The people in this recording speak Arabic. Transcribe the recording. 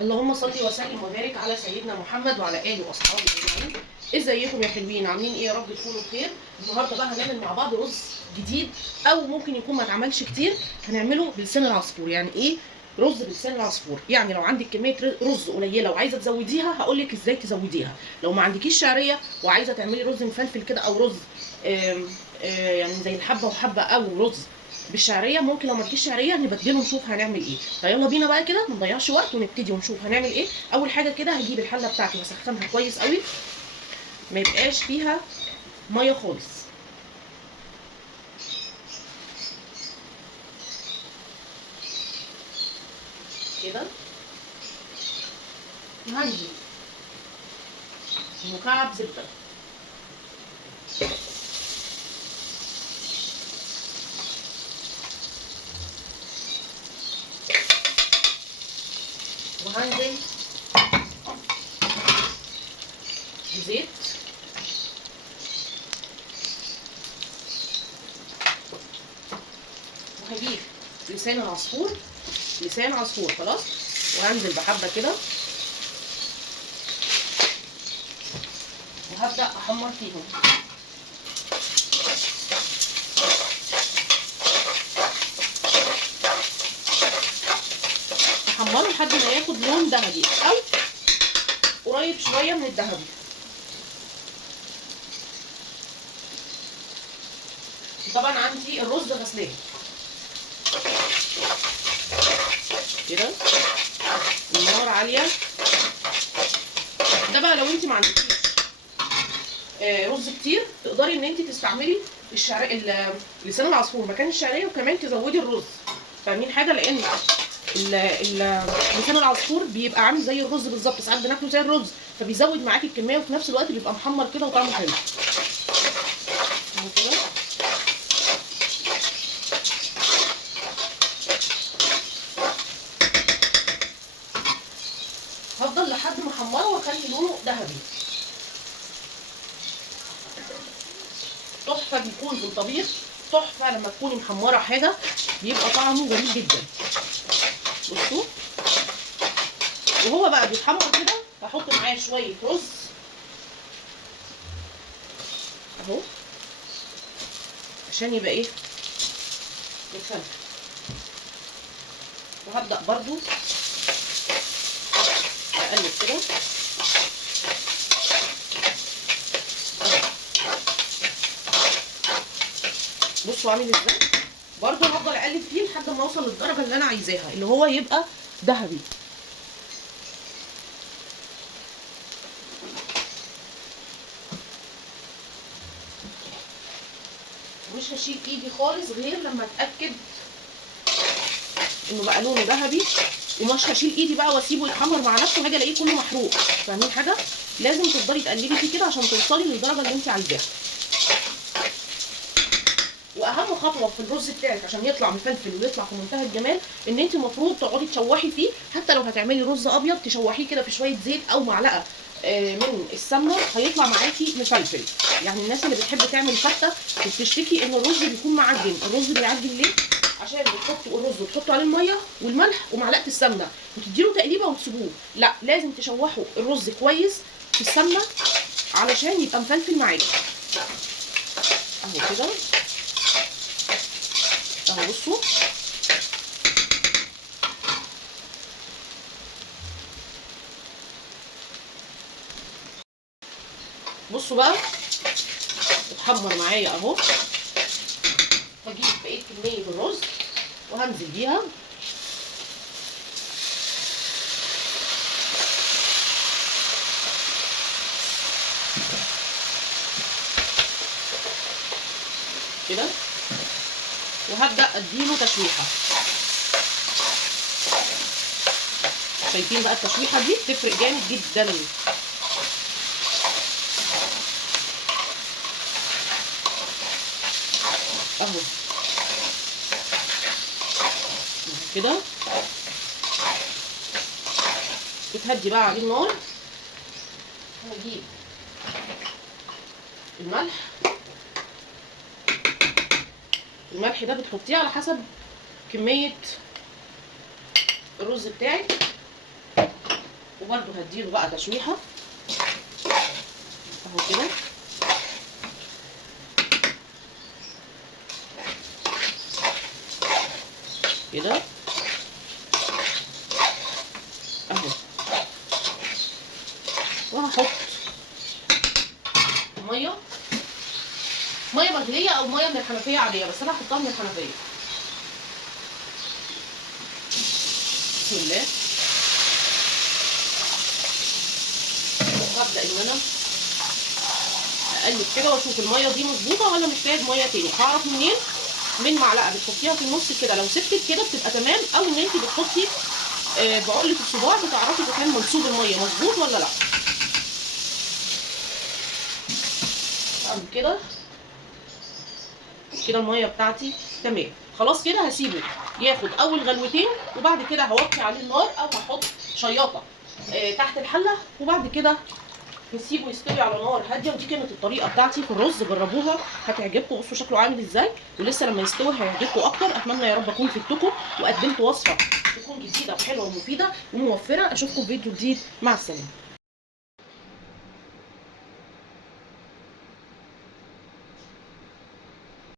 اللهم صل وسلم وبارك على سيدنا محمد وعلى اله واصحابه اجمعين. ازيكم يا حلوين؟ عاملين ايه؟ يا رب تكونوا بخير. النهارده بقى هنعمل مع بعض رز جديد، او ممكن يكون ما اتعملش كتير. هنعمله بلسان العصفور. يعني ايه رز بلسان العصفور؟ يعني لو عندك كميه رز قليله وعايزه تزوديها هقول لك ازاي تزوديها. لو ما عندكيش شعريه وعايزه تعملي رز مفلفل كده، او رز يعني زي الحبه وحبه، او رز بالشعريه، ممكن لو ما فيش شعريه نبدله نشوف هنعمل ايه. فيلا بينا بقى كده ما نضيعش وقت ونبتدي ونشوف هنعمل ايه. اول حاجه كده هجيب الحله بتاعتي واسخنها كويس قوي، ما يبقاش فيها ميه خالص كده. وهنجيب مكعب زبده، وهنزل بزيت، وهجيب لسان العصفور، لسان عصفور خلاص، وهنزل بحبه كده وهبدا احمر فيهم. احمره لحد ما ياخد لون ذهبي او قريب شويه من الذهبي. طبعا عندي الرز غسلاه كده، النار عاليه. ده بقى لو انت ما عندكيش رز كتير تقدري ان انت تستعملي لسان العصفور مكان الشعريه، وكمان تزودي الرز. فاهمين حاجه؟ لان لسان العصفور بيبقى عامل زي الرز بالظبط، ساعات بناكله زي الرز، فبيزود معاكي الكميه، وفي نفس الوقت بيبقى محمر كده وطعمه حلو. اهو كده هفضل لحد ما احمره واخلي لونه ذهبي. تحفه بيكون في الطبيخ، تحفه لما تكوني محمره حاجه بيبقى طعمه جميل جدا. بصوا، وهو بقى بيتحمر كده هحط معاه شويه رز اهو عشان يبقى ايه يتفلفل. وهبدا برضو اقلب كده بصوا عامل ازاي. برضو هفضل اقلب فيه لحد ما اوصل للدرجه اللي انا عايزاها، اللي هو يبقى ذهبي. مش هشيل ايدي خالص غير لما اتاكد انه بقى لونه ذهبي، ومش هشيل ايدي بقى واسيبه يتحمر مع نفسه، هاجي الاقيه كله محروق. فاهمين حاجه؟ لازم تفضلي تقلبي فيه كده عشان توصلي للدرجه اللي انت عايزاها. واهم خطوه في الرز بتاعك عشان يطلع مفلفل ويطلع في منتهى الجمال، ان انت المفروض تقعدي تشوحي فيه. حتى لو هتعملي رز ابيض تشوحيه كده في شويه زيت او معلقه من السمنه، هيطلع معاكي مفلفل. يعني الناس اللي بتحب تعمل فته وبتشتكي ان الرز بيكون معجن، الرز بيعجن ليه؟ عشان بتحطوا الرز وتحطوا عليه الميه والملح ومعلقه السمنه وتديله تقليبه وتسيبوه. لا، لازم تشوحوا الرز كويس في السمنه علشان يبقى مفلفل معاكي. اهو كده، اهو بصوا. بصوا بقى اتحمر معايا اهو. هجيب بقيه كميه الرز وهنزل بيها كده، وهبدا اديله تشويحه. شايفين بقى التشويحه دي بتفرق جامد جدا. اهو كده بتهدي بقى عليه النار. هجيب الملح، الملح ده بتحطيه على حسب كميه الرز بتاعك. وبرده هديله بقى تشويحه اهو كده. كده اهو. وهحط ميه مغليه او ميه من الحنفيه عاديه، بس انا هحطها من الحنفيه. بسم الله. وهبدا ان انا اقلب كده واشوف الميه دي مظبوطه ولا محتاج ميه تاني. هعرف منين؟ من معلقه بتحطيها في النص كده، لو سبتت كده بتبقى تمام، او ان انت بتحطي بعقله الصباع بتعرفي اذا كان منسوب الميه مظبوط ولا لا. بعد كده الميه بتاعتي تمام. خلاص كده هسيبه ياخد اول غلوتين، وبعد كده هوطي عليه النار او هحط شياطه تحت الحله، وبعد كده نسيبه يستوي على نار هاديه. ودي كانت الطريقه بتاعتي في الرز، جربوها هتعجبكم. بصوا شكله عامل ازاي، ولسه لما يستوي هيعجبكم اكتر. اتمنى يا رب اكون فدتكم وقدمت وصفه تكون جديده وحلوه ومفيده وموفره. اشوفكم في فيديو جديد، مع السلامه.